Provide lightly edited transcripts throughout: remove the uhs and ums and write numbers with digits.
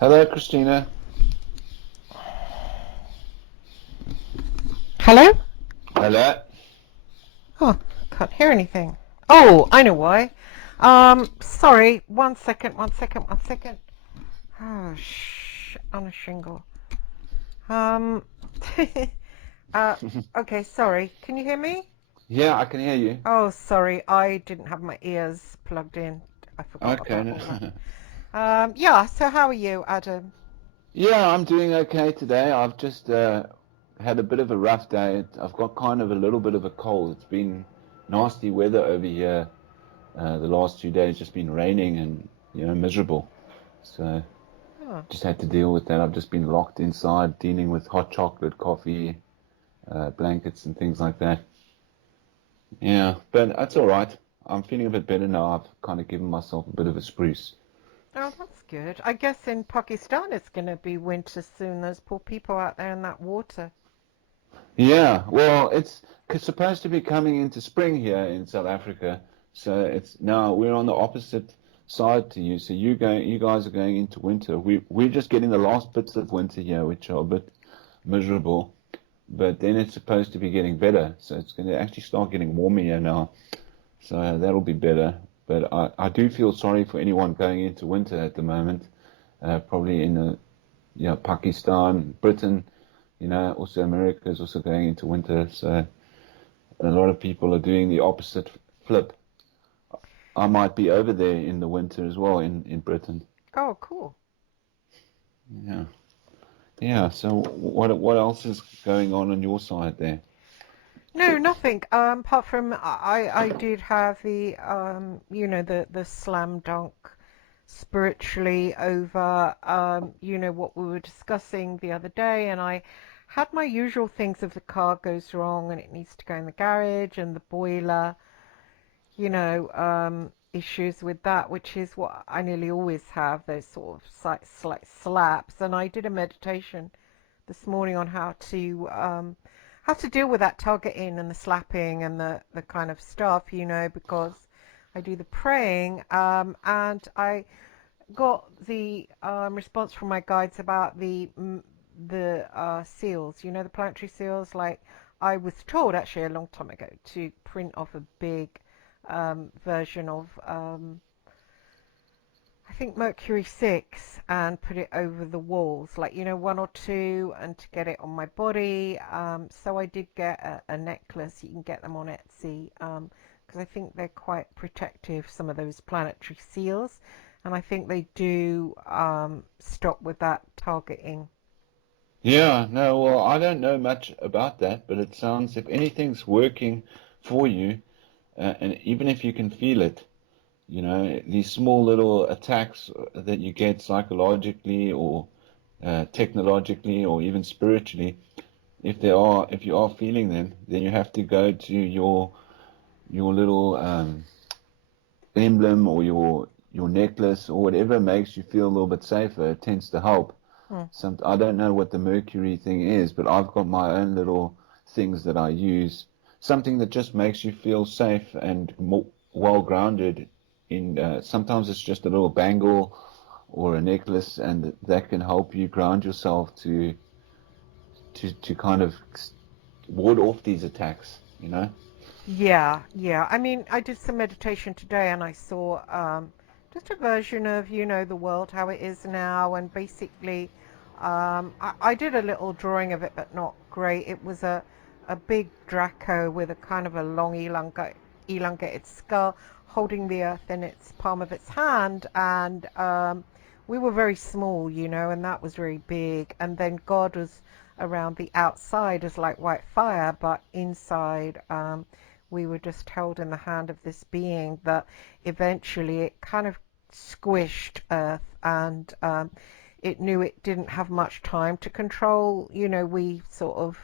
Hello, Christina. Hello? Hello. Oh, can't hear anything. Oh, I know why. Sorry. One second, one second, one second. Oh, on a shingle. Um, uh, okay, sorry. Can you hear me? Yeah, I can hear you. Oh, sorry. I didn't have my ears plugged in. I forgot Okay. about all that. Yeah, so how are you, Adam? Yeah, I'm doing okay today. I've just had a bit of a rough day. I've got kind of a little bit of a cold. It's been nasty weather over here. The last 2 days just been raining and miserable. So Oh, just had to deal with that. I've just been locked inside, dealing with hot chocolate, coffee, blankets, and things like that. Yeah, but that's all right. I'm feeling a bit better now. I've kind of given myself a bit of a spruce. oh, that's good. I guess in Pakistan it's going to be winter soon. Those poor people out there in that water. Yeah, well, it's supposed to be coming into spring here in South Africa, so it's now we're on the opposite side to you. So you guys are going into winter. We're just getting the last bits of winter here, which are a bit miserable. But then it's supposed to be getting better, so it's going to actually start getting warmer here now. So that'll be better. But I do feel sorry for anyone going into winter at the moment, probably in Pakistan, Britain. Also America is also going into winter, so a lot of people are doing the opposite flip. I might be over there in the winter as well in Britain. Oh, cool. Yeah, yeah. So what else is going on your side there? No, nothing. Apart from I did have the the slam dunk spiritually over what we were discussing the other day, and I had my usual things if the car goes wrong and it needs to go in the garage and the boiler, issues with that, which is what I nearly always have, those sort of slight slaps. And I did a meditation this morning on how to deal with that targeting and the slapping and the kind of stuff, because I do the praying, and I got the response from my guides about the seals, the planetary seals. Like I was told actually a long time ago to print off a big version of I think Mercury 6 and put it over the walls, like, one or two, and to get it on my body. So I did get a necklace. You can get them on Etsy because I think they're quite protective, some of those planetary seals. And I think they do stop with that targeting. Yeah, no, well, I don't know much about that, but it sounds if anything's working for you, and even if you can feel it, these small little attacks that you get psychologically or technologically or even spiritually, if you are feeling them, then you have to go to your little emblem or your necklace or whatever makes you feel a little bit safer. It tends to help. Hmm. I don't know what the mercury thing is, but I've got my own little things that I use. Something that just makes you feel safe and more, well grounded. Sometimes it's just a little bangle or a necklace, and that can help you ground yourself to kind of ward off these attacks. Yeah, yeah. I mean, I did some meditation today and I saw just a version of, the world, how it is now. And basically, I did a little drawing of it, but not great. It was a big Draco with a kind of a long, elongated skull holding the earth in its palm of its hand. And we were very small, and that was very big. And then God was around the outside as like white fire, but inside, we were just held in the hand of this being that eventually it kind of squished Earth, and it knew it didn't have much time to control, we sort of,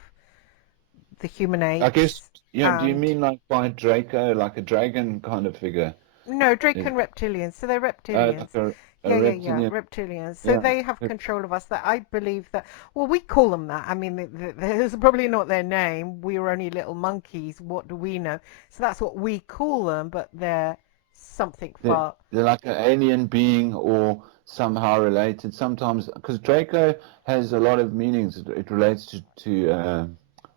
the human I guess, apes. yeah, do you And mean like by Draco, like a dragon kind of figure? no, Draco Is, Reptilians. So they're like reptilians. a Yeah, yeah, yeah, reptilian? reptilians. So Yeah. they have control of us. That I believe that. Well, we call them that. I mean, there's probably not their name. We were only little monkeys. What do we know? So that's what we call them. But they're something They're, far. they're like an alien being or somehow related. Sometimes, because Draco has a lot of meanings. It relates to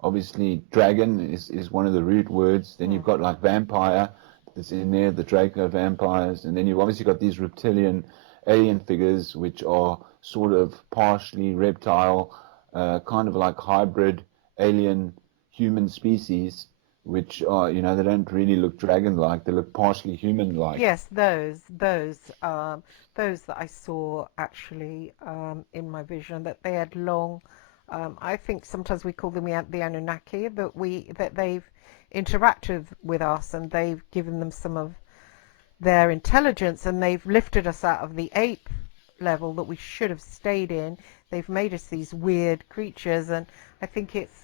obviously dragon is one of the root words. Then you've got like vampire that's in there, the Draco vampires, and then you've obviously got these reptilian alien figures which are sort of partially reptile, kind of like hybrid alien human species, which are, they don't really look dragon-like. They look partially human-like. Yes, those that I saw actually in my vision, that they had long. I think sometimes we call them the Anunnaki, that they've interacted with us and they've given them some of their intelligence, and they've lifted us out of the ape level that we should have stayed in. They've made us these weird creatures, and I think it's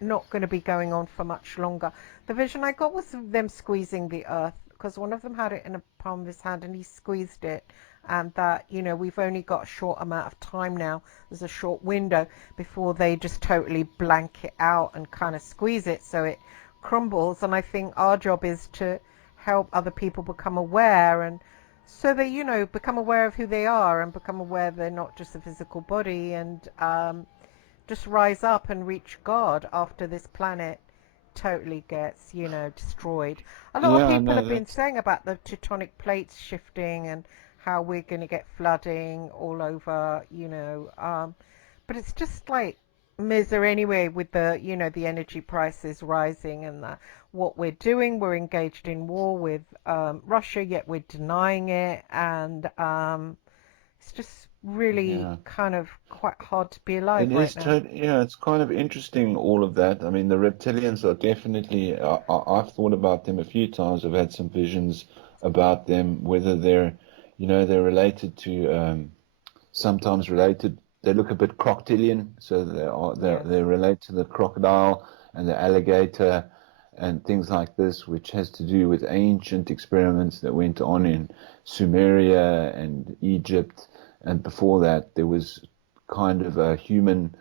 not going to be going on for much longer. The vision I got was them squeezing the earth, because one of them had it in the palm of his hand and he squeezed it, and that, we've only got a short amount of time now. There's a short window before they just totally blank it out and kind of squeeze it so it crumbles. And I think our job is to help other people become aware, and so they, become aware of who they are and become aware they're not just a physical body, and just rise up and reach God after this planet totally gets, destroyed. A lot of Yeah, people no, have been that's saying about the tectonic plates shifting and how we're going to get flooding all over, but it's just like misery anyway with the energy prices rising, and what we're doing. We're engaged in war with Russia, yet we're denying it, and it's just really yeah. kind of quite hard to be alive It right is, now. yeah, it's kind of interesting, all of that. I mean, the reptilians are definitely, I've thought about them a few times. I've had some visions about them, whether they're related to, sometimes related, they look a bit crocodilian, so Yes. they relate to the crocodile and the alligator and things like this, which has to do with ancient experiments that went on in Sumeria and Egypt. And before that, there was kind of a human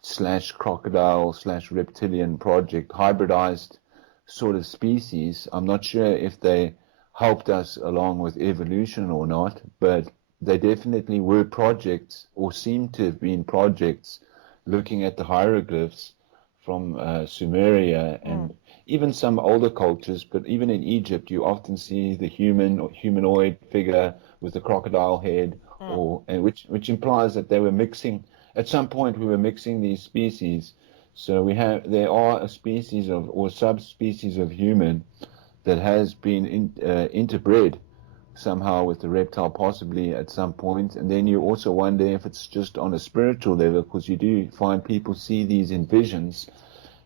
slash crocodile slash reptilian project, hybridized sort of species. I'm not sure if they helped us along with evolution or not, but they definitely were projects, or seem to have been projects, looking at the hieroglyphs from Sumeria Mm, and even some older cultures. But even in Egypt, you often see the human or humanoid figure with the crocodile head, mm, and which implies that they were mixing. At some point, we were mixing these species. So there are a species of, or subspecies of human that has been interbred somehow with the reptile, possibly at some point. And then you also wonder if it's just on a spiritual level, because you do find people see these in visions,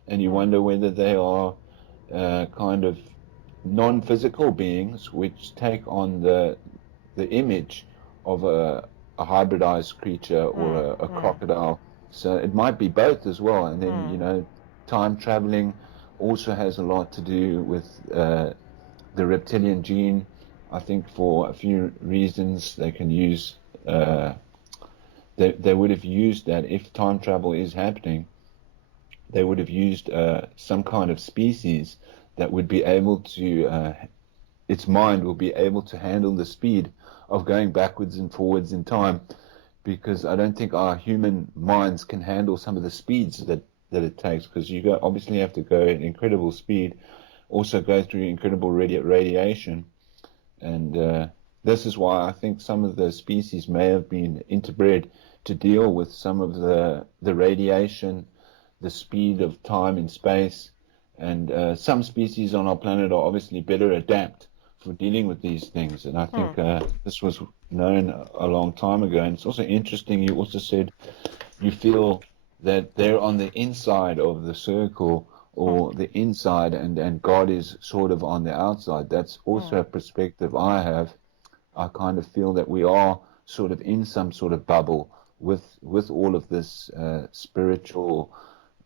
and you mm, wonder whether they are kind of non-physical beings which take on the image of a hybridized creature or mm, a mm, crocodile. So it might be both as well. And then, mm. time traveling also has a lot to do with the reptilian gene. I think for a few reasons they can use, uh, they would have used that if time travel is happening. They would have used some kind of species that would be able to, its mind will be able to handle the speed of going backwards and forwards in time, because I don't think our human minds can handle some of the speeds that it takes, because obviously have to go at incredible speed, also go through incredible radiation, and this is why I think some of the species may have been interbred to deal with some of the radiation, the speed of time and space, and some species on our planet are obviously better adapt for dealing with these things. And I Hmm. think this was known a long time ago. And it's also interesting, you also said you feel that they're on the inside of the circle, Hmm. or the inside, and God is sort of on the outside. That's Hmm. also a perspective I have. I kind of feel that we are sort of in some sort of bubble with all of this spiritual,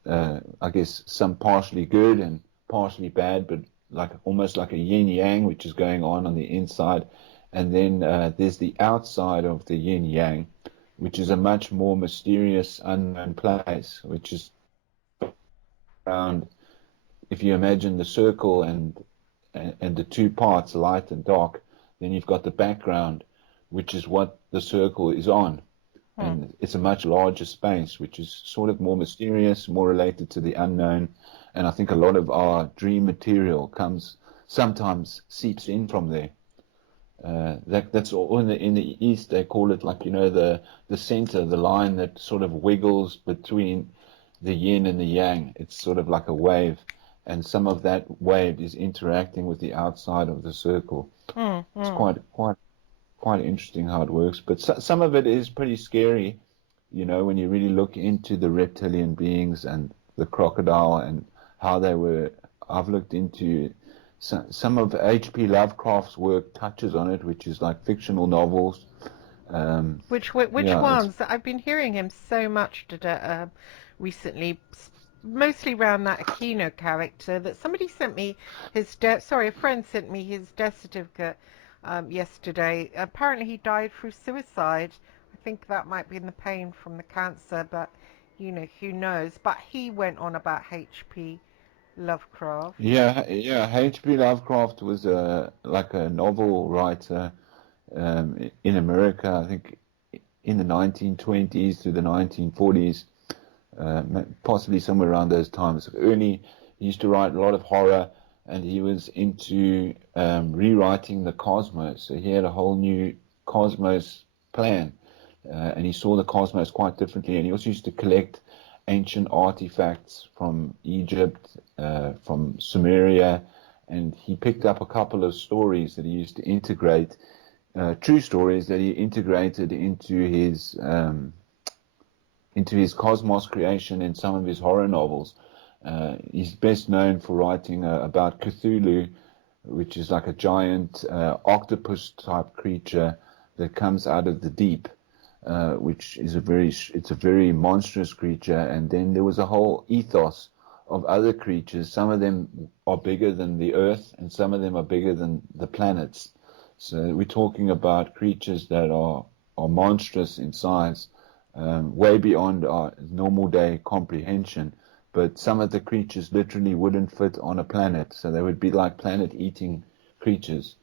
I guess, some partially good and partially bad, but like almost like a yin yang, which is going on the inside. And then there's the outside of the yin yang, which is a much more mysterious, unknown place, which is around. If you imagine the circle and the two parts, light and dark, then you've got the background, which is what the circle is on. Hmm. And it's a much larger space, which is sort of more mysterious, more related to the unknown. And I think a lot of our dream material comes sometimes seeps in from there. That's all in the East. They call it like the center, the line that sort of wiggles between the yin and the yang. It's sort of like a wave, and some of that wave is interacting with the outside of the circle. Hmm. It's Hmm. quite interesting how it works. But some of it is pretty scary, when you really look into the reptilian beings and the crocodile and how they were. I've looked into some of H.P. Lovecraft's work touches on it, which is like fictional novels. Which Yeah, it's ones? I've been hearing him so much today, recently, mostly around that Aquino character. That somebody sent me his death. Sorry, a friend sent me his death certificate yesterday. Apparently, he died through suicide. I think that might be in the pain from the cancer, but who knows? But he went on about H.P. Lovecraft. yeah. H.P. Lovecraft was like a novel writer in America. I think in the 1920s to the 1940s. Possibly somewhere around those times. Early, he used to write a lot of horror, and he was into rewriting the cosmos. So he had a whole new cosmos plan, and he saw the cosmos quite differently. And he also used to collect ancient artifacts from Egypt, from Sumeria, and he picked up a couple of stories that he used to integrate, true stories that he integrated into his cosmos creation in some of his horror novels. He's best known for writing about Cthulhu, which is like a giant octopus type creature that comes out of the deep, which is it's a very monstrous creature. And then there was a whole ethos of other creatures. Some of them are bigger than the Earth, and some of them are bigger than the planets. So we're talking about creatures that are monstrous in size, way beyond our normal day comprehension. But some of the creatures literally wouldn't fit on a planet, so they would be like planet-eating creatures.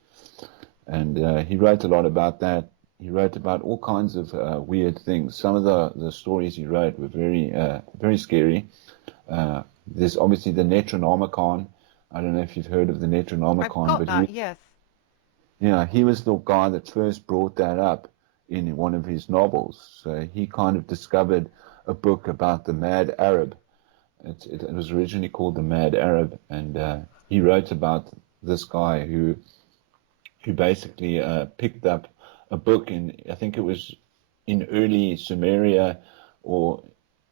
And he wrote a lot about that. He wrote about all kinds of weird things. Some of the stories he wrote were very scary. There's obviously the Necronomicon. I don't know if you've heard of the I've Necronomicon, got but that. Yes. he was the guy that first brought that up in one of his novels. So he kind of discovered a book about the Mad Arab. It was originally called the Mad Arab, and he wrote about this guy who basically picked up a book in, I think it was in early Sumeria, or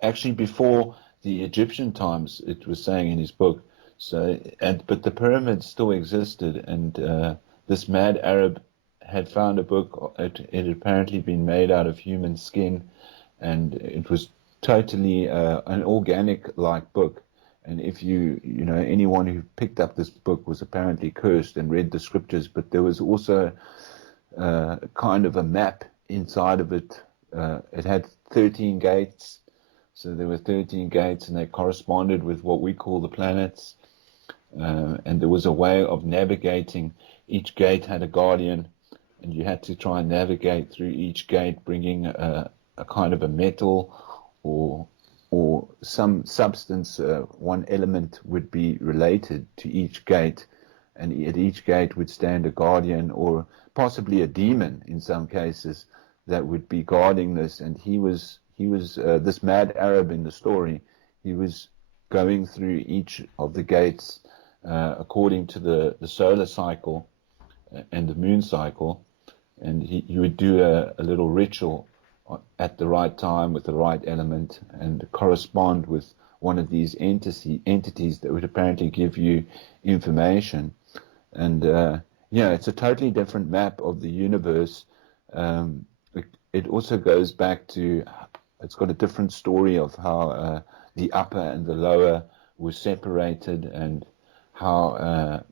actually before the Egyptian times, it was saying in his book. But the pyramids still existed, and this mad Arab had found a book. It had apparently been made out of human skin, and it was totally an organic-like book. And if anyone who picked up this book was apparently cursed and read the scriptures, but there was also kind of a map inside of it. It had 13 gates, so there were 13 gates, and they corresponded with what we call the planets. And there was a way of navigating. Each gate had a guardian, and you had to try and navigate through each gate, bringing a kind of a metal or some substance. One element would be related to each gate, and at each gate would stand a guardian or possibly a demon in some cases that would be guarding this. And he was this mad Arab in the story. He was going through each of the gates according to the solar cycle and the moon cycle, and he would do a little ritual at the right time with the right element and correspond with one of these entities that would apparently give you information. And it's a totally different map of the universe. It also goes back to, it's got a different story of how the upper and the lower were separated, and how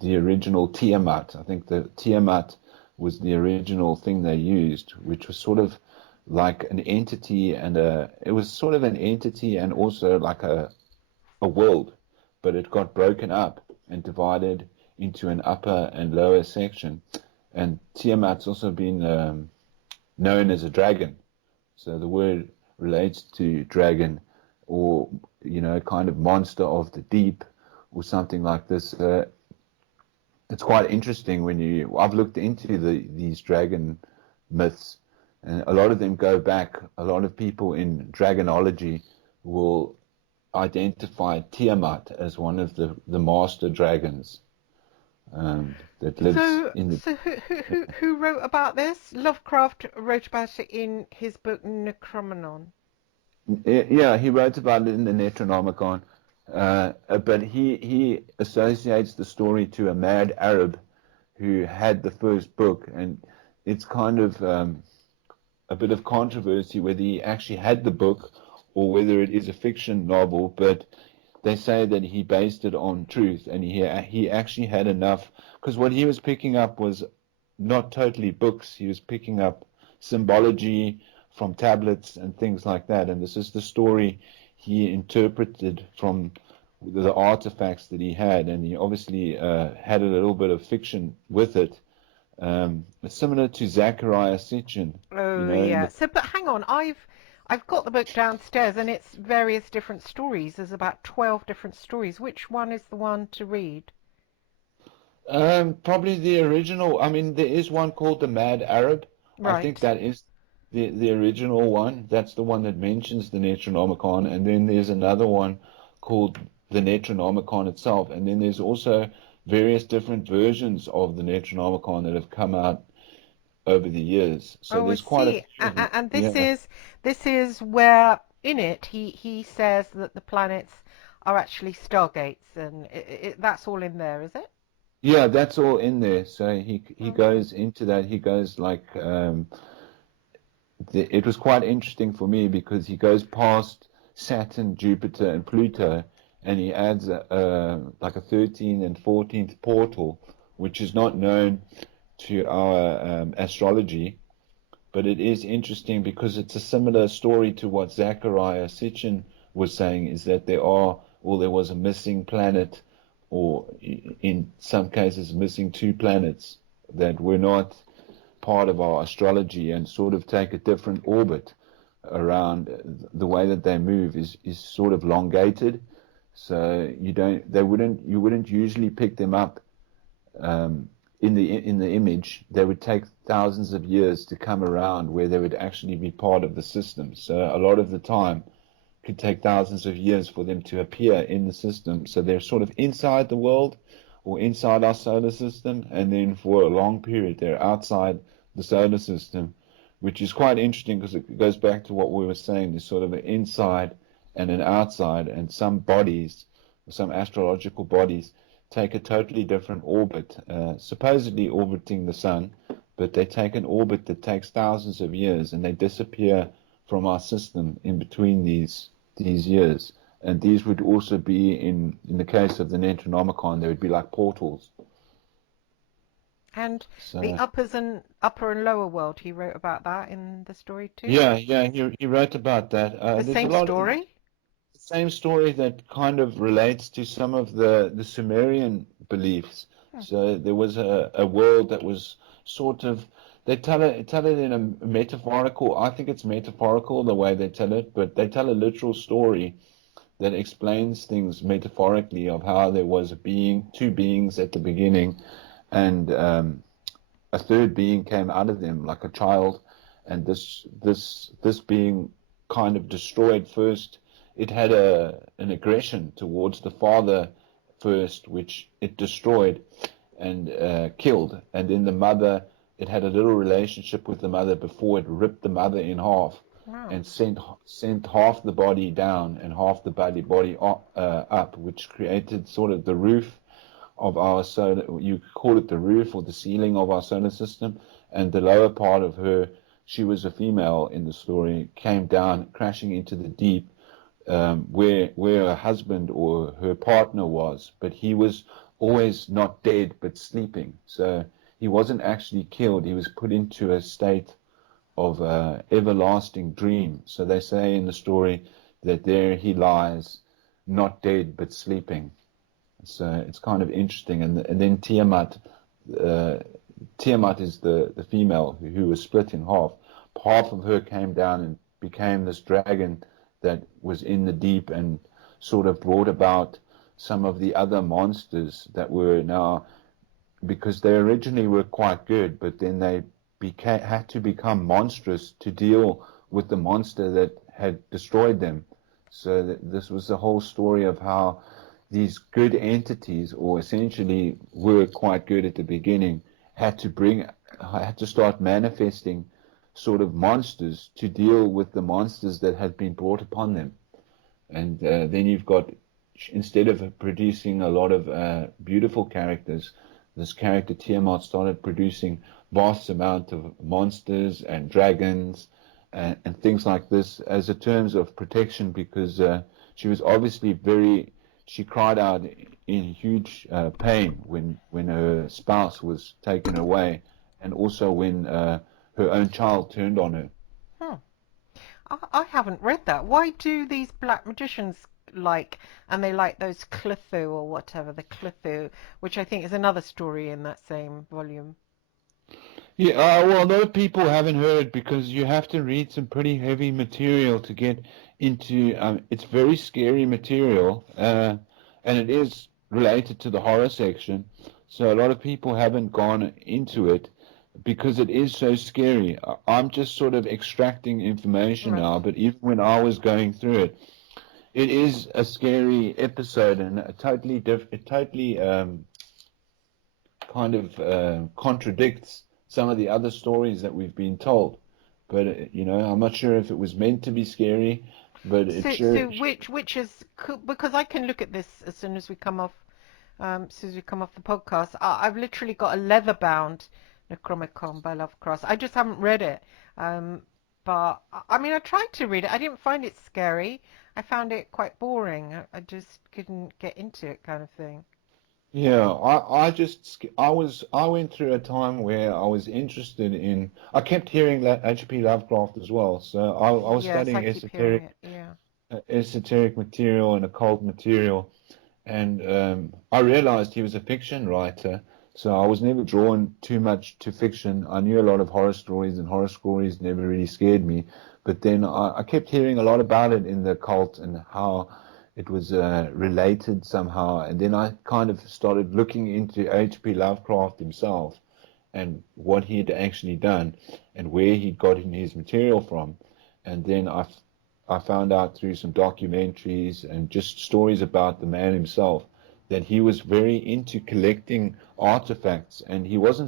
the original Tiamat, I think the Tiamat was the original thing they used, which was sort of like an entity, and it was sort of an entity and also like a world, but it got broken up and divided into an upper and lower section. and Tiamat's also been known as a dragon. So the word relates to dragon, or kind of monster of the deep, or something like this. It's quite interesting when I've looked into these dragon myths, and a lot of them go back. A lot of people in dragonology will identify Tiamat as one of the master dragons that lives So, in the. so who wrote about this? Lovecraft wrote about it in his book Necronomicon. Yeah, he wrote about it in the Necronomicon, but he associates the story to a mad Arab who had the first book, and it's kind of a bit of controversy whether he actually had the book or whether it is a fiction novel. But they say that he based it on truth, and he actually had enough, because what he was picking up was not totally books. He was picking up symbology from tablets and things like that. And this is the story he interpreted from the artifacts that he had, and he obviously had a little bit of fiction with it. It's similar to Zachariah Sitchin, Oh in yeah. the. So, but hang on, I've got the book downstairs, and it's various different stories. There's about 12 different stories. Which one is the one to read? Probably the original. I mean, there is one called the Mad Arab. I think Right. that is the original one. That's the one that mentions the Necronomicon, and then there's another one called the Necronomicon itself, and then there's also various different versions of the Necronomicon that have come out over the years. So Oh, I there's quite a see. few of them. And Yeah. this is where in it he says that the planets are actually stargates, and that's all in there, is it? Yeah, that's all in there. So he Okay. goes into that. He goes like it was quite interesting for me because he goes past Saturn, Jupiter, and Pluto, and he adds like a 13th and 14th portal, which is not known to our astrology, but it is interesting because it's a similar story to what Zachariah Sitchin was saying, is that there was a missing planet, or in some cases, missing two planets that were not part of our astrology and sort of take a different orbit around. The way that they move is sort of elongated, so you wouldn't usually pick them up um, in the image. They would take thousands of years to come around where they would actually be part of the system. So a lot of the time could take thousands of years for them to appear in the system. So they're sort of inside the world or inside our solar system, and then for a long period they're outside the solar system, which is quite interesting because it goes back to what we were saying. There's sort of an inside and an outside, and some bodies, some astrological bodies, take a totally different orbit, supposedly orbiting the sun, but they take an orbit that takes thousands of years, and they disappear from our system in between these years. And these would also be in the case of the Necronomicon, they would be like portals. And the So upper and lower world, he wrote about that in the story too. yeah, he wrote about that. The There's a same lot of the story. same story that kind of relates to some of the Sumerian beliefs. Hmm. So there was a world that was sort of, they tell it in a metaphorical. I think it's metaphorical the way they tell it, but they tell a literal story that explains things metaphorically of how there was two beings at the beginning, and a third being came out of them like a child, and this being kind of destroyed first. It had an aggression towards the father first, which it destroyed and killed, and then the mother. It had a little relationship with the mother before it ripped the mother in half Wow. and sent half the body down and half the body up, which created sort of the roof of our solar. You call it the roof or the ceiling of our solar system, and the lower part of her. She was a female in the story, came down, crashing into the deep, where her husband or her partner was, but he was always not dead but sleeping. So he wasn't actually killed. He was put into a state of everlasting dream. So they say in the story that there he lies, not dead but sleeping. So it's kind of interesting. And then Tiamat, uh, Tiamat is the female who was split in half. Half of her came down and became this dragon that was in the deep and sort of brought about some of the other monsters that were now, because they originally were quite good, but then they had to become monstrous to deal with the monster that had destroyed them. So this was the whole story of how these good entities, or essentially were quite good at the beginning, had to start manifesting sort of monsters to deal with the monsters that had been brought upon them. And then you've got, instead of producing a lot of beautiful characters, this character Tiamat started producing vast amount of monsters and dragons and things like this as a terms of protection, because she was obviously she cried out in huge pain when her spouse was taken away, and also when her own child turned on her. Hmm. I haven't read that. Why do these black magicians and they like those Clotho or whatever, the Clotho, which I think is another story in that same volume. Yeah, well, a lot of people haven't heard because you have to read some pretty heavy material to get into. It's very scary material, and it is related to the horror section. So a lot of people haven't gone into it because it is so scary. I'm just sort of extracting information Right. now, but even when I was going through it, it is a scary episode and a totally it totally kind of contradicts some of the other stories that we've been told. But I'm not sure if it was meant to be scary, but it sure. So which is because I can look at this as soon as we come off the podcast. I've literally got a leather-bound Necronomicon by Lovecraft. I just haven't read it. But I mean, I tried to read it. I didn't find it scary. I found it quite boring. I just couldn't get into it, kind of thing. Yeah, I went through a time where I was interested in. I kept hearing that H.P. Lovecraft as well, so I was Yes, I studying keep hearing it. Yeah. esoteric material and occult material. And I realized he was a fiction writer, so I was never drawn too much to fiction. I knew a lot of horror stories, and horror stories never really scared me. But then I kept hearing a lot about it in the occult and how it was related somehow. And then I kind of started looking into H.P. Lovecraft himself and what he had actually done and where he'd gotten his material from. And then I found out through some documentaries and just stories about the man himself that he was very into collecting artifacts, and he was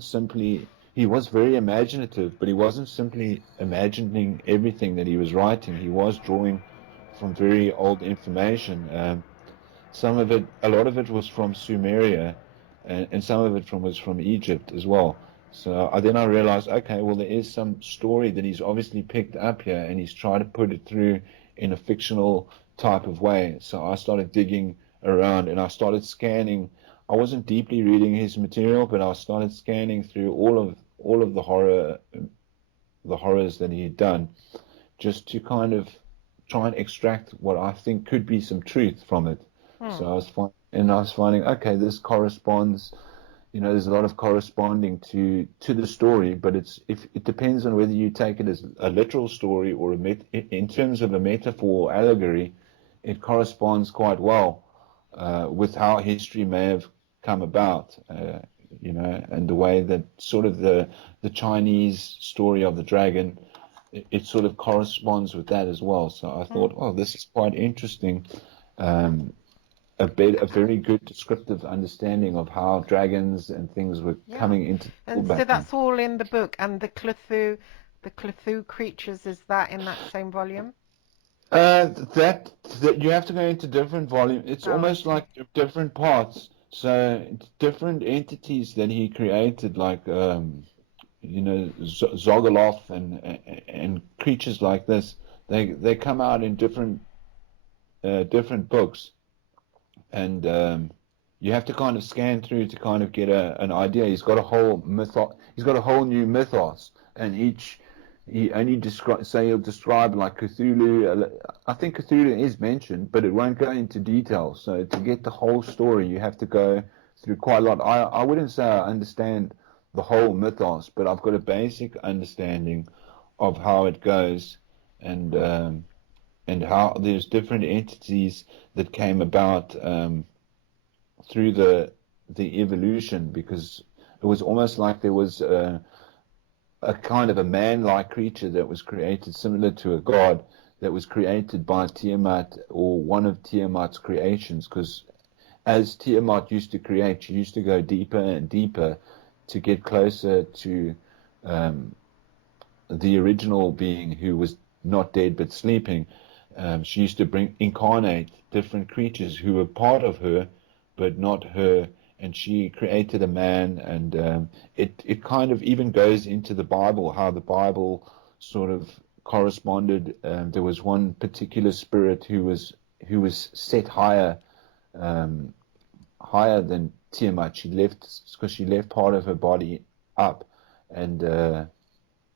very imaginative, but he wasn't simply imagining everything that he was writing. He was drawing from very old information. A lot of it was from Sumeria, and some of it was from Egypt as well. So then I realized, okay, well, there is some story that he's obviously picked up here, and he's trying to put it through in a fictional type of way. So I started digging around, and I started scanning. I wasn't deeply reading his material, but I started scanning through all of the horrors that he had done, just to kind of try and extract what I think could be some truth from it. Hmm. So I was finding, okay, this corresponds. There's a lot of corresponding to the story, but if it depends on whether you take it as a literal story or in terms of a metaphor or allegory, it corresponds quite well with how history may have come about. And the way that sort of the Chinese story of the dragon, it sort of corresponds with that as well. So I Hmm. thought, oh, this is quite interesting. Um, a very good descriptive understanding of how dragons and things were Yeah. coming into the And world so back then. that's all in the book. And the Cthulhu creatures, is that in that same volume? That you have to go into different volume. It's Oh, almost okay. like different parts. So different entities that he created, like Zogaloth and creatures like this. They come out in different books, and you have to kind of scan through to kind of get an idea. He's got a whole new mythos, and he only he'll describe like Cthulhu. I think Cthulhu is mentioned, but it won't go into detail. So to get the whole story, you have to go through quite a lot. I wouldn't say I understand the whole mythos, but I've got a basic understanding of how it goes, and how there's different entities that came about through the evolution, because it was almost like there was a kind of a man-like creature that was created similar to a god that was created by Tiamat, or one of Tiamat's creations, because as Tiamat used to create, she used to go deeper and deeper to get closer to um, the original being who was not dead but sleeping. She used to incarnate different creatures who were part of her, but not her. And she created a man, and it kind of even goes into the Bible, how the Bible sort of corresponded. There was one particular spirit who was set um, higher than Tiamat. She left because she left part of her body up, and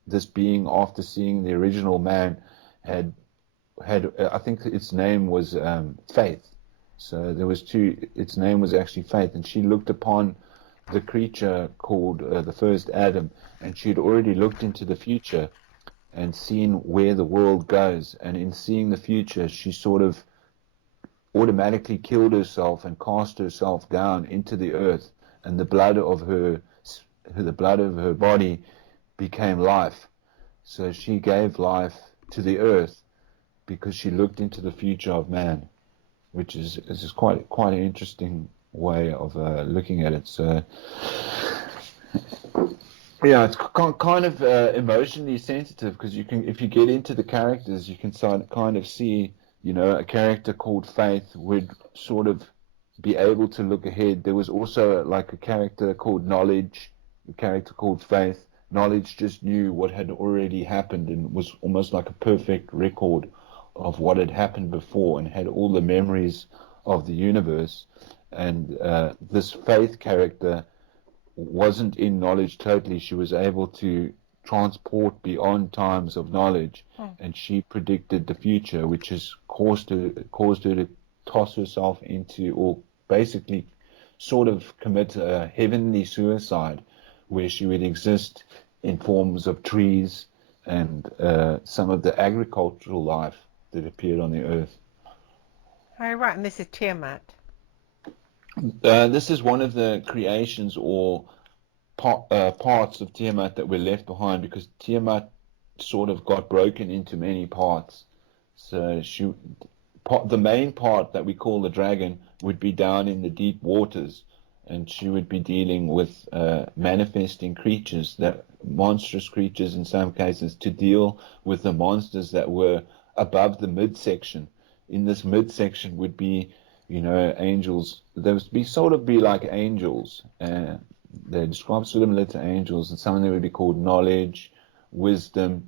this being, after seeing the original man, had I think its name was Faith. So there was two. Its name was actually Faith, and she looked upon the creature called the first Adam, and she had already looked into the future and seen where the world goes. And in seeing the future, she sort of automatically killed herself and cast herself down into the earth, and the blood of her body became life. So she gave life to the earth because she looked into the future of man, which is quite an interesting way of looking at it. So yeah, it's kind of emotionally sensitive, because you can, if you get into the characters, you can kind of see, a character called Faith would sort of be able to look ahead. There was also like a character called Knowledge, a character called Faith. Knowledge just knew what had already happened and was almost like a perfect record of what had happened before, and had all the memories of the universe. And this Faith character wasn't in knowledge totally. She was able to transport beyond times of knowledge, and she predicted the future, which has caused her to toss herself into, or basically sort of commit a heavenly suicide, where she would exist in forms of trees and some of the agricultural life that appeared on the earth. Oh, right, and this is Tiamat. This is one of the creations, or parts of Tiamat that were left behind, because Tiamat sort of got broken into many parts. So the main part that we call the dragon would be down in the deep waters, and she would be dealing with manifesting creatures, that monstrous creatures in some cases, to deal with the monsters that were above the midsection. In this midsection would be, angels. They would be like angels. They describe similar to angels, and some of them would be called knowledge, wisdom.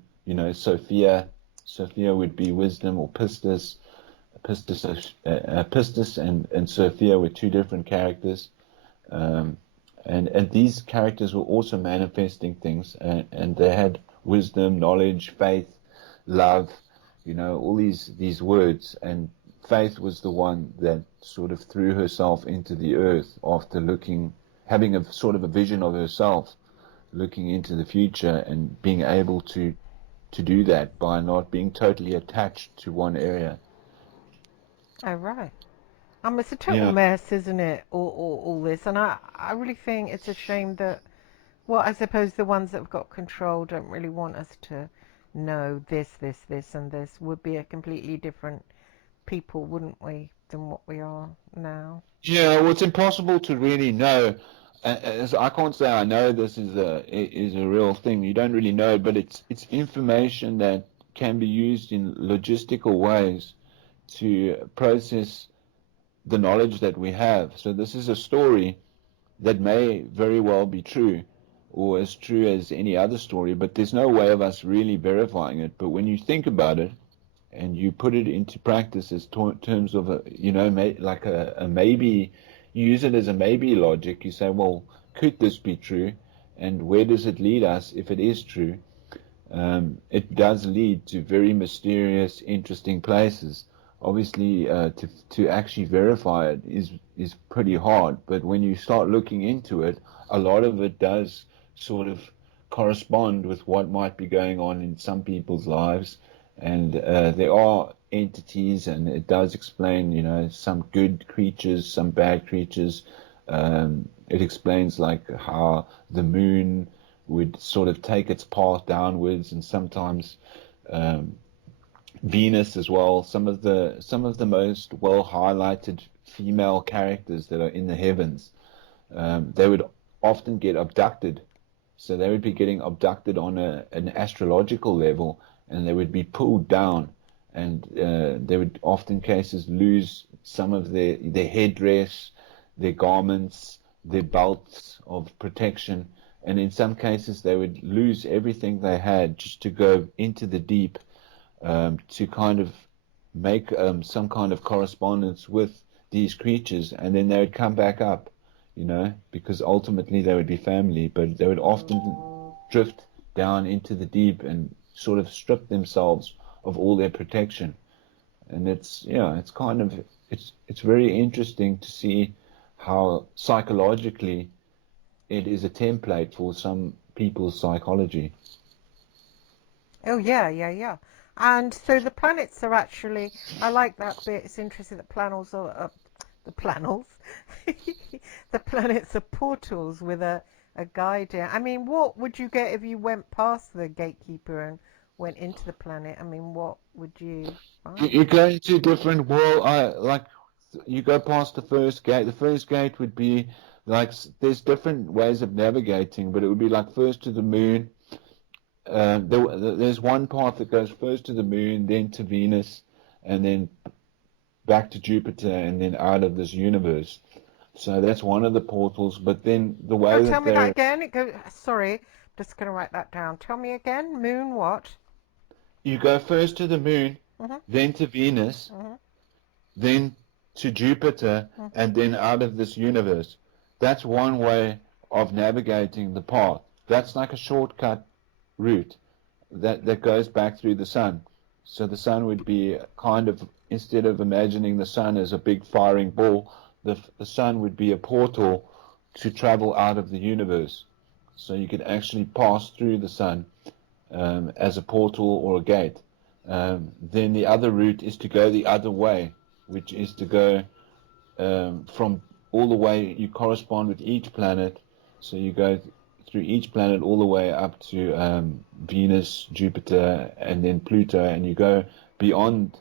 Sophia. Sophia would be wisdom, or pistis. Pistis and Sophia were two different characters, um, and these characters were also manifesting things, and they had wisdom, knowledge, faith, love, all these words. And Faith was the one that sort of threw herself into the earth after having a sort of a vision of herself, looking into the future, and being able to do that by not being totally attached to one area. Oh, right. It's a total Yeah. mess, isn't it? All this, and I really think it's a shame that, well, I suppose the ones that have got control don't really want us to know this, and this. Would be a completely different people, wouldn't we, than what we are now? Yeah, well, it's impossible to really know. As I can't say I know this is a real thing. You don't really know, but it's information that can be used in logistical ways to process the knowledge that we have. So this is a story that may very well be true, or as true as any other story, but there's no way of us really verifying it. But when you think about it, and you put it into practice as terms of like a maybe, you use it as a maybe logic. You say, well, could this be true, and where does it lead us if it is true? It does lead to very mysterious, interesting places. Obviously, to actually verify it is pretty hard, but when you start looking into it, a lot of it does sort of correspond with what might be going on in some people's lives. And there are entities, and it does explain, some good creatures, some bad creatures. It explains like how the moon would sort of take its path downwards, and sometimes um, Venus as well. Some of the most well highlighted female characters that are in the heavens, they would often get abducted. So they would be getting abducted on an astrological level, and they would be pulled down, and they would often cases lose some of their headdress, their garments, their belts of protection, and in some cases they would lose everything they had just to go into the deep, to kind of make some kind of correspondence with these creatures, and then they would come back up, because ultimately they would be family, but they would often drift down into the deep and sort of strip themselves of all their protection. And it's very interesting to see how psychologically it is a template for some people's psychology. Oh yeah, yeah, yeah. And so the planets are actually, I like that bit. It's interesting that planets are the planets. The planets are portals with a guide in. I mean, what would you get if you went past the gatekeeper and went into the planet? I mean, what would you You find? go into different world. Like you go past the first gate. The first gate would be like there's different ways of navigating, but it would be like first to the moon. There's one path that goes first to the moon, then to Venus, and then back to Jupiter, and then out of this universe. So that's one of the portals. But then the Oh, way tell that me that they're again. It goes. Sorry, just gonna write that down. Tell me again. Moon what? you go first to the moon, Mhm, then to Venus, mhm, then to Jupiter, mhm. and then out of this universe. That's one way of navigating the path. That's like a shortcut route that goes back through the sun. So the sun would be kind of, instead of imagining the sun as a big firing ball, the sun would be a portal to travel out of the universe. So you could actually pass through the sun, as a portal or a gate. Then the other route is to go the other way, which is to go from all the way, you correspond with each planet. So you go through each planet all the way up to Venus, Jupiter, and then Pluto, and you go beyond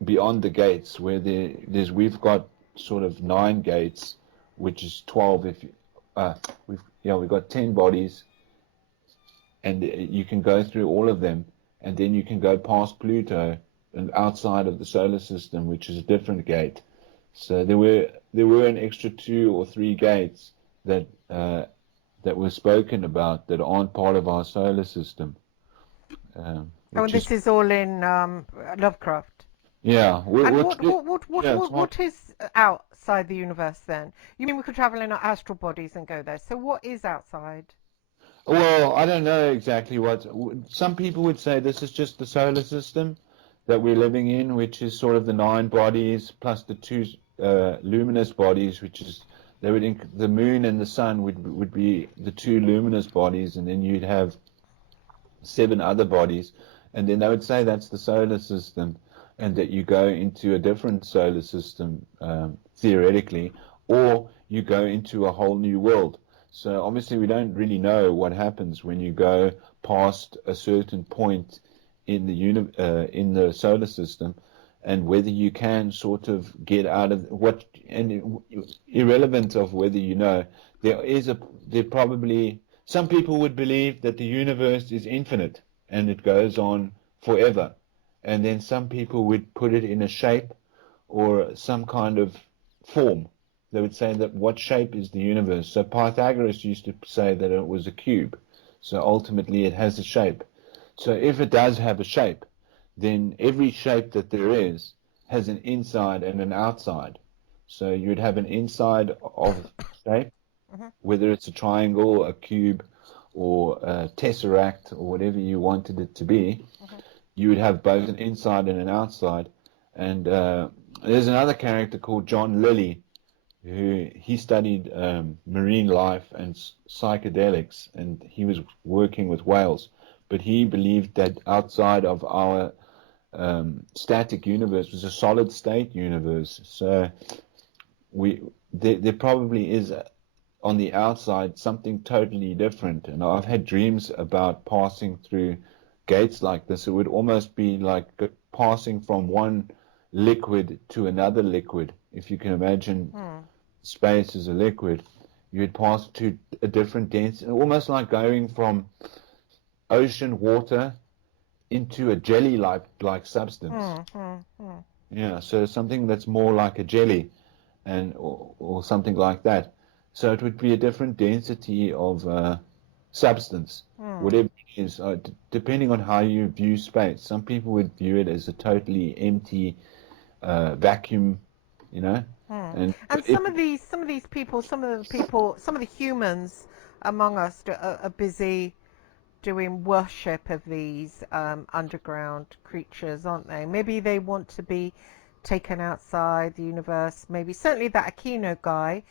the gates where we've got sort of 9 gates, which is 12 if you, we've got 10 bodies, and you can go through all of them, and then you can go past Pluto and outside of the solar system, which is a different gate. So there were an extra 2 or 3 gates that were spoken about that aren't part of our solar system, Oh, and which is this is all in Lovecraft. yeah, And which what what what what yeah, it's what hard. what is outside the universe then? You mean we could travel in our astral bodies and go there? So what is outside? Well, I don't know exactly what. Some people would say this is just the solar system that we're living in, which is sort of the 9 bodies plus the 2 luminous bodies, which is the moon and the sun would be the 2 luminous bodies, and then you'd have 7 other bodies, and then they would say that's the solar system, and that you go into a different solar system, theoretically, or you go into a whole new world. So obviously, we don't really know what happens when you go past a certain point in the solar system, and whether you can sort of get out of what and irrelevant of whether there probably some people would believe that the universe is infinite and it goes on forever. And then some people would put it in a shape or some kind of form. They would say that what shape is the universe? So Pythagoras used to say that it was a cube. So ultimately it has a shape. So if it does have a shape, then every shape that there is has an inside and an outside. So you'd have an inside of shape, Hmm. whether it's a triangle, a cube, or a tesseract, or whatever you wanted it to be. Hmm. You would have both an inside and an outside. And there's another character called John Lilly, who he studied marine life and psychedelics, and he was working with whales. But he believed that outside of our static universe was a solid state universe. So we there probably is on the outside something totally different. And I've had dreams about passing through gates like this. It would almost be like passing from one liquid to another liquid. If you can imagine Hmm. space as a liquid, you would pass to a different density, almost like going from ocean water into a jelly like substance. Hmm. Hmm. Hmm. Yeah, so something that's more like a jelly and or something like that. So it would be a different density of substance, Hmm. whatever it is, depending on how you view space. Some people would view it as a totally empty vacuum, you know. Hmm. And And if some of these people, some of the humans among us are busy doing worship of these underground creatures, aren't they? Maybe they want to be taken outside the universe. Maybe certainly that Aquino guy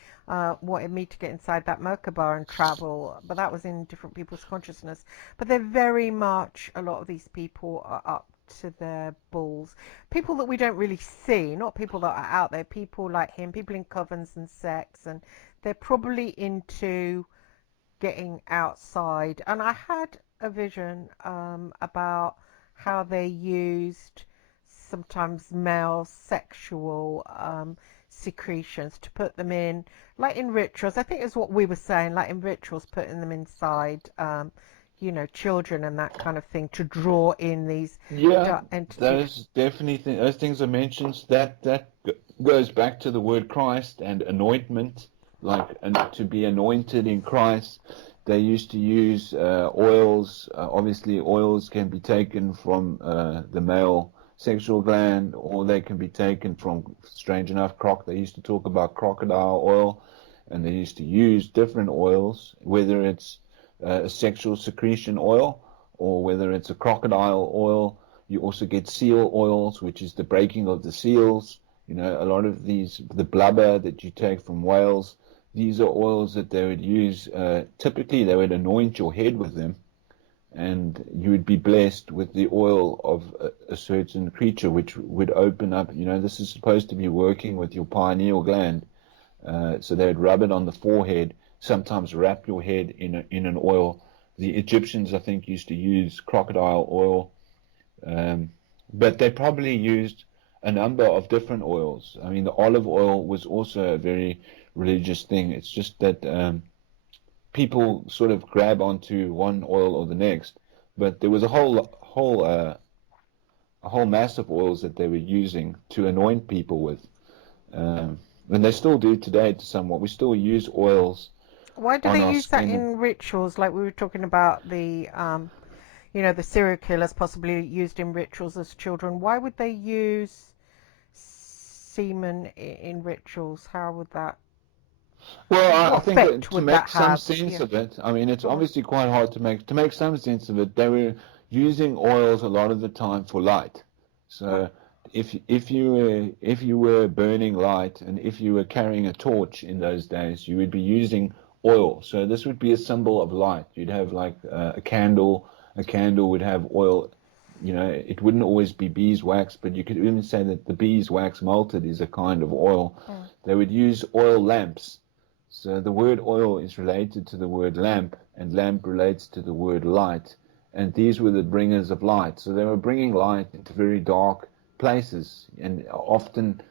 wanted me to get inside that Merkaba and travel, but that was in different people's consciousness. But they're very much, a lot of these people are up to their balls. People that we don't really see, not people that are out there, people like him, people in covens and sects, and they're probably into getting outside. And I had a vision about how they used sometimes male sexual secretions to put them in, like in rituals. I think it's what we were saying, like in rituals, putting them inside, children and that kind of thing to draw in these yeah, dark entities. those definitely those things are mentioned. That goes back to the word Christ and anointment, like to be anointed in Christ. They used to use oils. Obviously, oils can be taken from the male sexual gland, or they can be taken from, strange enough, They used to talk about crocodile oil, and they used to use different oils, whether it's a sexual secretion oil or whether it's a crocodile oil. You also get seal oils, which is the breaking of the seals. You know, a lot of these, the blubber that you take from whales, these are oils that they would use. Typically, they would anoint your head with them, and you would be blessed with the oil of a certain creature, which would open up. You know, this is supposed to be working with your pineal gland. So they would rub it on the forehead, sometimes wrap your head in an oil. The Egyptians, I think, used to use crocodile oil, um, but they probably used a number of different oils. I mean, the olive oil was also a very religious thing. It's just that people sort of grab onto one oil or the next, but there was a whole mass of oils that they were using to anoint people with. And they still do today to somewhat. We still use oils Why do they on our use that skin. in rituals? Like we were talking about the serial killers possibly used in rituals as children. Why would they use semen in rituals? How would that? Well, I What think effect to would that make some have? sense Yeah. of it, I mean, it's Mm. obviously quite hard to make some sense of it. They were using oils a lot of the time for light. Oh. So if you were burning light and if you were carrying a torch in those days, you would be using oil. So this would be a symbol of light. You'd have like a candle. A candle would have oil. You know, it wouldn't always be beeswax, but you could even say that the beeswax melted is a kind of oil. Mm. They would use oil lamps. So the word oil is related to the word lamp, and lamp relates to the word light. And these were the bringers of light. So they were bringing light into very dark places. And often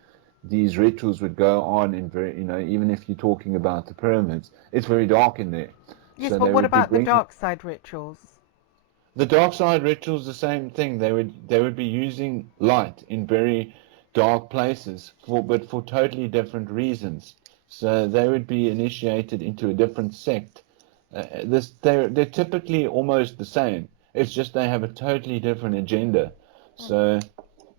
these rituals would go on in very, you know, even if you're talking about the pyramids, it's very dark in there. Yes, So but they what would be about the bringing dark side rituals? the dark side rituals, the same thing. They would be using light in very dark places but for totally different reasons. So they would be initiated into a different sect. They're typically almost the same. It's just they have a totally different agenda. Mm. So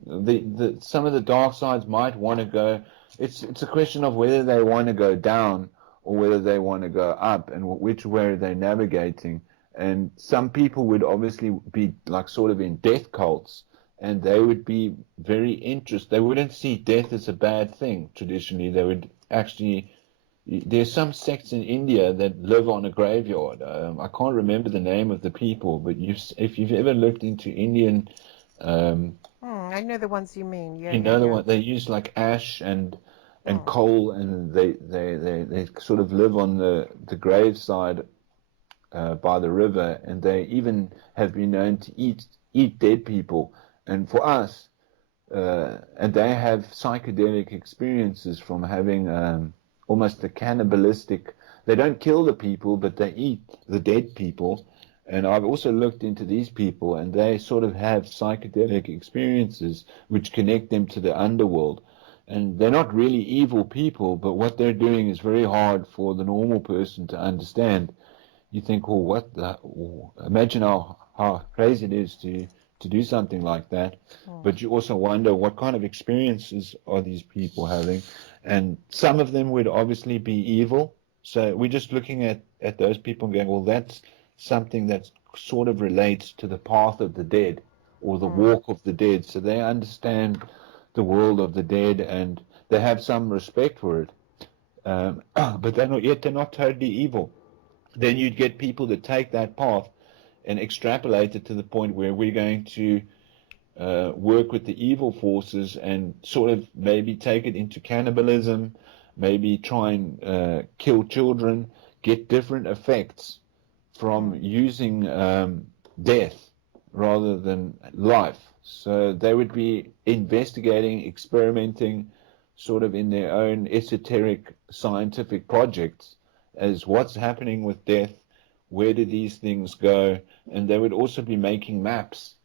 the some of the dark sides might want to go. It's a question of whether they want to go down or whether they want to go up, and which way they're navigating. And some people would obviously be like sort of in death cults, and they would be very interested. They wouldn't see death as a bad thing traditionally. They would actually There's some sects in India that live on a graveyard. I can't remember the name of the people, but if you've ever looked into Indian, um, I know the ones you mean. Yeah, you yeah, know the yeah. one they use like ash and Mm, coal, and they sort of live on the graveside by the river, and they even have been known to eat dead people. And for us, and they have psychedelic experiences from having almost a cannibalistic. They don't kill the people, but they eat the dead people. And I've also looked into these people, and they sort of have psychedelic experiences which connect them to the underworld. And they're not really evil people, but what they're doing is very hard for the normal person to understand. You think, well, imagine how crazy it is to do something like that. mm, But you also wonder what kind of experiences are these people having. And some of them would obviously be evil. So we're just looking at those people and going, well, that's something that sort of relates to the path of the dead or the mm, walk of the dead. So they understand the world of the dead and they have some respect for it. But they're not totally evil. Then you'd get people that take that path and extrapolate it to the point where we're going to work with the evil forces and sort of maybe take it into cannibalism, maybe try and kill children, get different effects from mm, using death rather than life. So they would be investigating, experimenting, sort of in their own esoteric scientific projects as what's happening with death, where do these things go, and they would also be making maps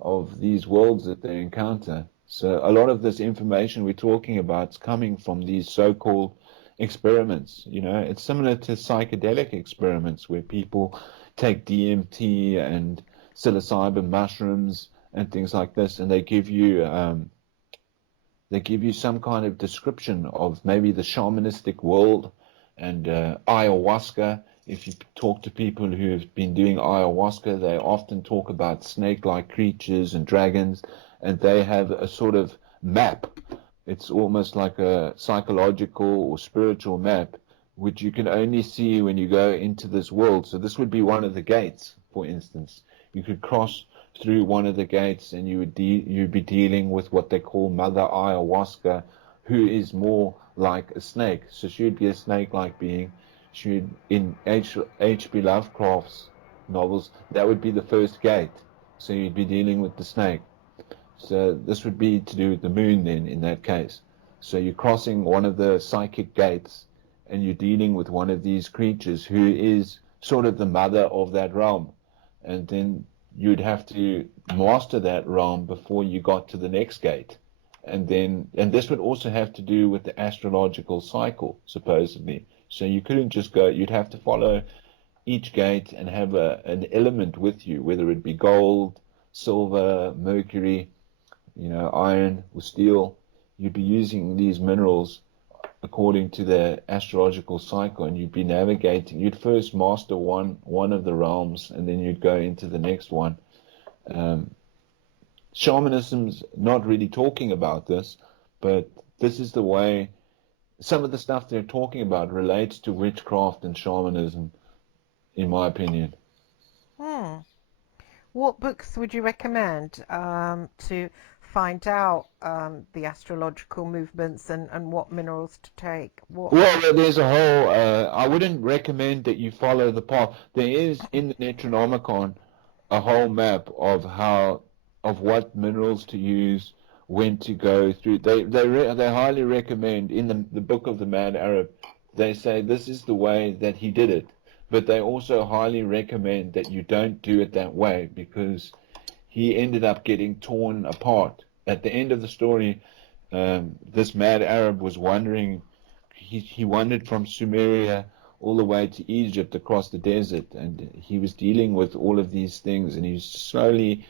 of these worlds that they encounter. So a lot of this information we're talking about is coming from these so-called experiments. You know, it's similar to psychedelic experiments where people take DMT and psilocybin mushrooms and things like this, and they give you some kind of description of maybe the shamanistic world and ayahuasca. If you talk to people who have been doing ayahuasca, they often talk about snake-like creatures and dragons, and they have a sort of map. It's almost like a psychological or spiritual map, which you can only see when you go into this world. So this would be one of the gates, for instance. You could cross through one of the gates, and you'd be dealing with what they call Mother Ayahuasca, who is more like a snake. So she'd be a snake-like being. She'd in H.P. Lovecraft's novels, that would be the first gate. So you'd be dealing with the snake. So this would be to do with the moon then in that case. So you're crossing one of the psychic gates and you're dealing with one of these creatures who is sort of the mother of that realm. And then you'd have to master that realm before you got to the next gate. And this would also have to do with the astrological cycle, supposedly. So you couldn't just go, you'd have to follow each gate and have an element with you, whether it be gold, silver, mercury, iron or steel. You'd be using these minerals according to the astrological cycle, and you'd be navigating. You'd first master one of the realms, and then you'd go into the next one. Um, Shamanism's not really talking about this, but this is the way. Some of the stuff they're talking about relates to witchcraft and shamanism, in my opinion. mm. What books would you recommend to find out the astrological movements and what minerals to take? What? Well, there's a whole. I wouldn't recommend that you follow the path. There is in the Necronomicon a whole map of what minerals to use, when to go through. They highly recommend in the book of the Mad Arab. They say this is the way that he did it, but they also highly recommend that you don't do it that way because he ended up getting torn apart. At the end of the story, this mad Arab was wandering. He wandered from Sumeria all the way to Egypt across the desert, and he was dealing with all of these things, and it's slowly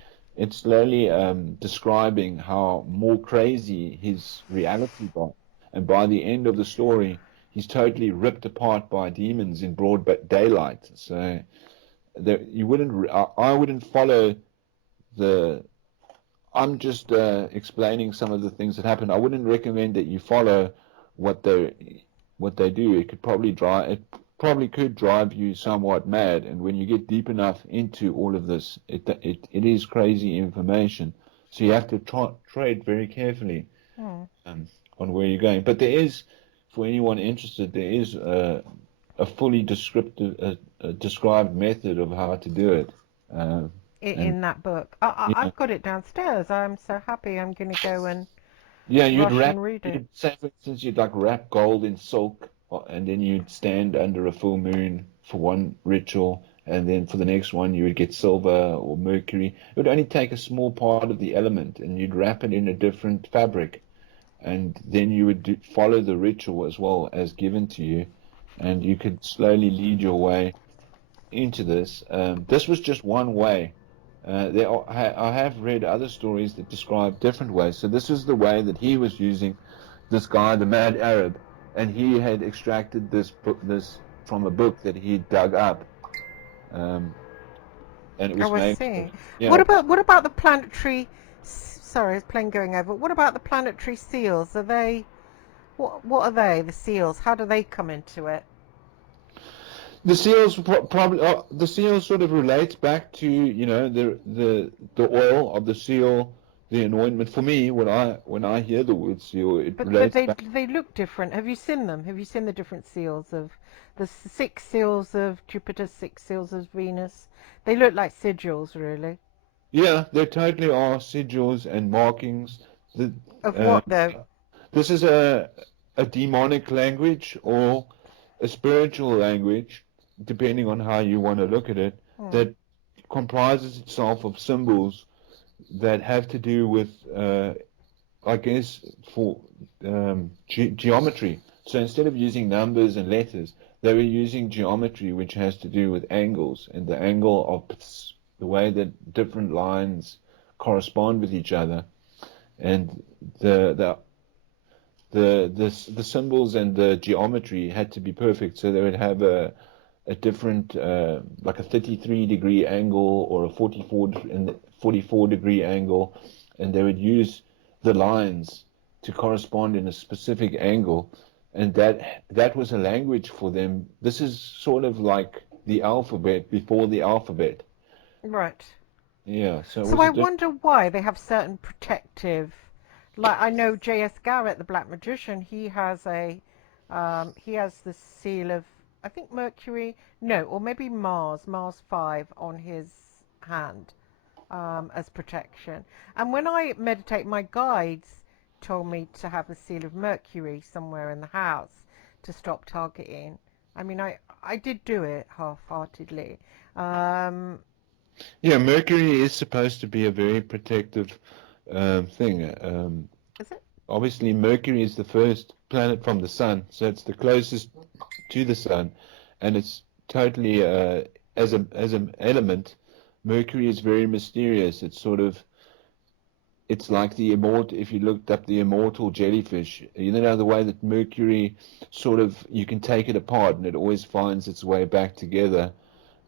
describing how more crazy his reality got. And by the end of the story, he's totally ripped apart by demons in broad daylight. So there, you wouldn't, I wouldn't follow the I'm just explaining some of the things that happen. I wouldn't recommend that you follow what they what they do, it probably could drive you somewhat mad. And when you get deep enough into all of this, it is crazy information. So you have to trade very carefully Hmm. um, on where you're going. But there is, for anyone interested, there is a fully described method of how to do it. Uh, and In that book. yeah, I've got it downstairs. I'm so happy. I'm going to go and yeah, rush and read it. you'd say for instance, you'd like wrap gold in silk, and then you'd stand under a full moon for one ritual, and then for the next one you would get silver or mercury. It would only take a small part of the element, and you'd wrap it in a different fabric, and then you would follow the ritual as well as given to you, and you could slowly lead your way into this. This was just one way. I have read other stories that describe different ways. So this is the way that he was using, this guy, the mad Arab, and he had extracted this from a book that he dug up, um, and it was Oh, I made. see. Yeah, What about the planetary? Sorry, plane going over. What about the planetary seals? Are they what are they? The seals? How do they come into it? the seals probably the seal sort of relates back to the oil of the seal, the anointment. For me, when I hear the word seal, it But relates back. they look different. Have you seen them? Have you seen the different seals of the six seals of Jupiter, six seals of Venus? They look like sigils, really. Yeah, there totally are sigils and markings. The, Of uh, what though? this is a demonic language or a spiritual language, depending on how you want to look at it, Hmm. that comprises itself of symbols that have to do with, I guess, for geometry. So instead of using numbers and letters, they were using geometry, which has to do with angles and the angle of the way that different lines correspond with each other, and the the the symbols and the geometry had to be perfect. So they would have a different, like a 33-degree angle or a 44-degree angle, and they would use the lines to correspond in a specific angle, and that was a language for them. This is sort of like the alphabet before the alphabet. Right. Yeah, so it So was I a different. wonder why they have certain protective, like I know J.S. Garrett, the Black Magician, he has the seal of, I think Mercury, no, or maybe Mars 5 on his hand as protection. And when I meditate, my guides told me to have the seal of Mercury somewhere in the house to stop targeting. I mean, I did do it half-heartedly. Um, Yeah, Mercury is supposed to be a very protective thing. is it? Obviously, Mercury is the first planet from the sun, so it's the closest to the sun, and it's totally as an element. Mercury is very mysterious. It's like the immortal. If you looked up the immortal jellyfish, you know the way that Mercury sort of you can take it apart and it always finds its way back together.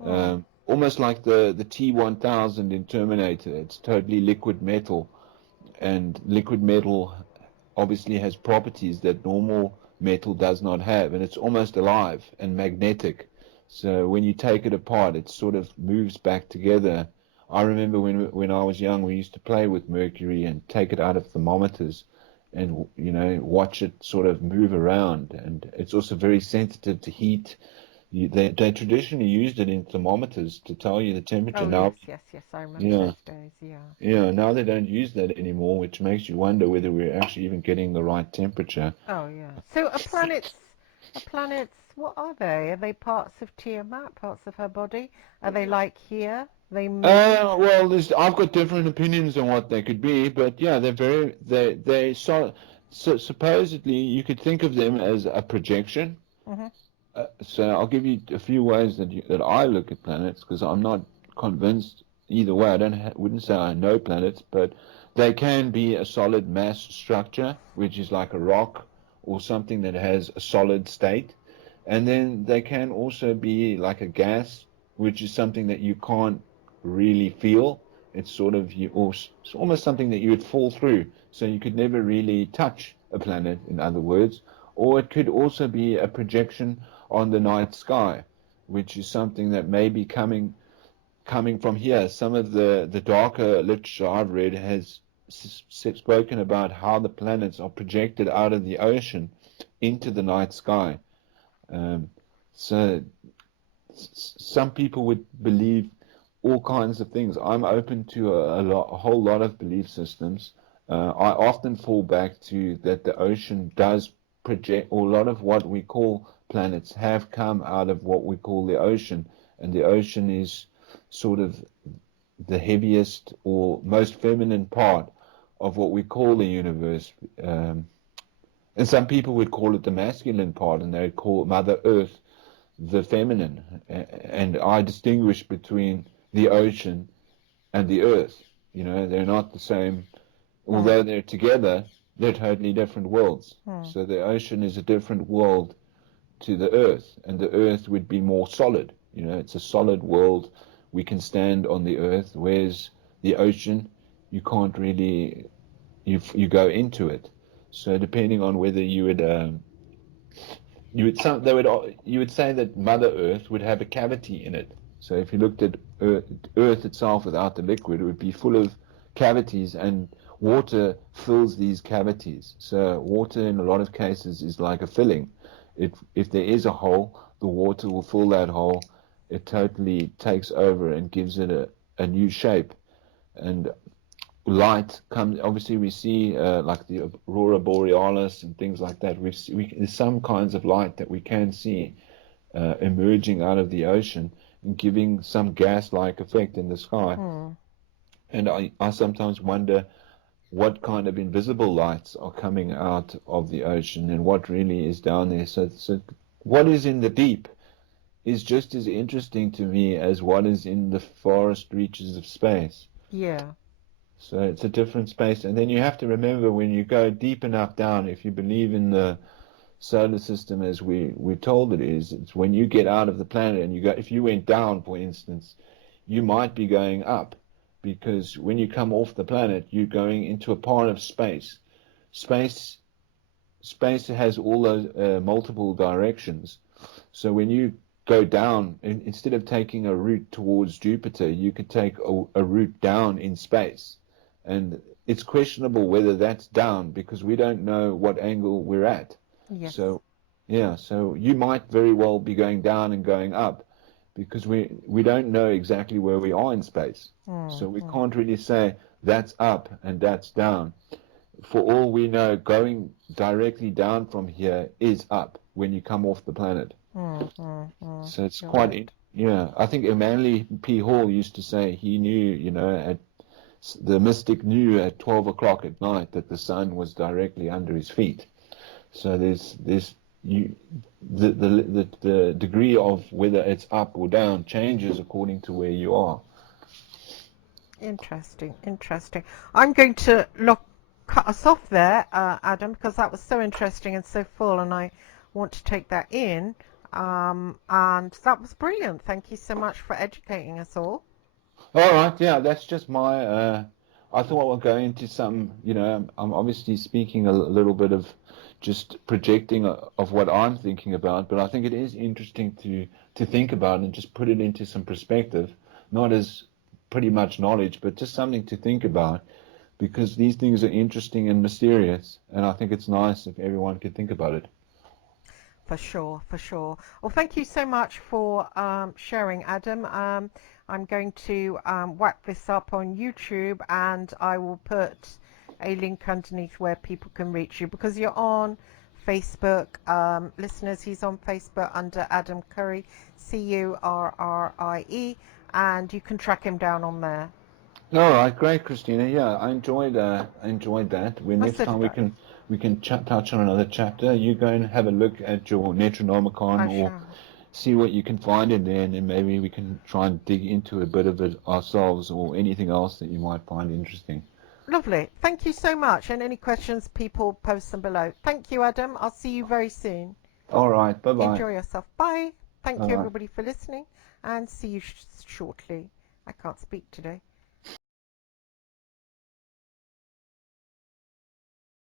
Hmm. Almost like the T-1000 in Terminator. It's totally liquid metal, and liquid metal obviously has properties that normal metal does not have, and it's almost alive and magnetic. So when you take it apart, it sort of moves back together. I remember when I was young, we used to play with mercury and take it out of thermometers, and watch it sort of move around. And it's also very sensitive to heat. They traditionally used it in thermometers to tell you the temperature. Oh yes, Now, yes, yes. I remember yeah, those days. Yeah. yeah, now they don't use that anymore, which makes you wonder whether we're actually even getting the right temperature. Oh yeah. So are planets. What are they? Are they parts of Tiamat? Parts of her body? Are they like here? They move. Well, I've got different opinions on what they could be, but yeah, so supposedly you could think of them as a projection. Hmm. So I'll give you a few ways that I look at planets because I'm not convinced either way. I don't wouldn't say I know planets, but they can be a solid mass structure, which is like a rock or something that has a solid state, and then they can also be like a gas, which is something that you can't really feel. It's sort of it's almost something that you would fall through, so you could never really touch a planet, in other words, or it could also be a projection on the night sky, which is something that may be coming from here. Some of the darker literature I've read has spoken about how the planets are projected out of the ocean into the night sky. Um, so some people would believe all kinds of things. I'm open to a whole lot of belief systems. I often fall back to that the ocean does project, or a lot of what we call planets have come out of what we call the ocean, and the ocean is sort of the heaviest or most feminine part of what we call the universe. And some people would call it the masculine part, and they would call Mother Earth the feminine. And I distinguish between the ocean and the earth. You know, they're not the same. Although they're together, they're totally different worlds. So the ocean is a different world to the earth, and the earth would be more solid. You know, it's a solid world. We can stand on the earth, whereas the ocean, you can't really, you go into it. So depending on whether you would say that Mother Earth would have a cavity in it. So if you looked at Earth itself without the liquid, it would be full of cavities, and water fills these cavities. So water in a lot of cases is like a filling. If there is a hole, the water will fill that hole. It totally takes over and gives it a new shape. And light comes, obviously we see like the aurora borealis and things like that. There's some kinds of light that we can see emerging out of the ocean and giving some gas-like effect in the sky. And I sometimes wonder what kind of invisible lights are coming out of the ocean and what really is down there. So what is in the deep is just as interesting to me as what is in the forest reaches of space. Yeah. So it's a different space. And then you have to remember, when you go deep enough down, if you believe in the solar system as we're told it is, it's when you get out of the planet and you go, if you went down, for instance, you might be going up, because when you come off the planet, you're going into a part of space. Space has all those multiple directions. So when you go down, instead of taking a route towards Jupiter, you could take a route down in space. And it's questionable whether that's down, because we don't know what angle we're at. Yes. So, yeah, so you might very well be going down and going up, because we don't know exactly where we are in space. So we can't really say that's up and that's down. For all we know, going directly down from here is up when you come off the planet. So it's quite, yeah. I think Manly P. Hall used to say he knew, you know, the mystic knew at 12 o'clock at night that the sun was directly under his feet. So the degree of whether it's up or down changes according to where you are. Interesting, interesting. I'm going to cut us off there, Adam, because that was so interesting and so full, and I want to take that in. And that was brilliant. Thank you so much for educating us all. All right, yeah, that's just my. I thought we'll go into some. You know, I'm obviously speaking a little bit of just projecting of what I'm thinking about, but I think it is interesting to think about and just put it into some perspective, not as pretty much knowledge, but just something to think about, because these things are interesting and mysterious, and I think it's nice if everyone could think about it. For sure, for sure. Well, thank you so much for sharing, Adam. I'm going to whack this up on YouTube, and I will put a link underneath where people can reach you, because you're on Facebook. Listeners, he's on Facebook under Adam Currie, Currie, and you can track him down on there. All right, great, Christina. Yeah, I enjoyed that. Next So time did I. we can touch on another chapter. You go and have a look at your Necronomicon, I or shall. see what you can find in there, and then maybe we can try and dig into a bit of it ourselves, or anything else that you might find interesting. Lovely. Thank you so much. And any questions, people post them below. Thank you, Adam. I'll see you very soon. All right, bye-bye. Enjoy yourself. Bye. Thank All you, right. everybody, for listening, and see you shortly. I can't speak today.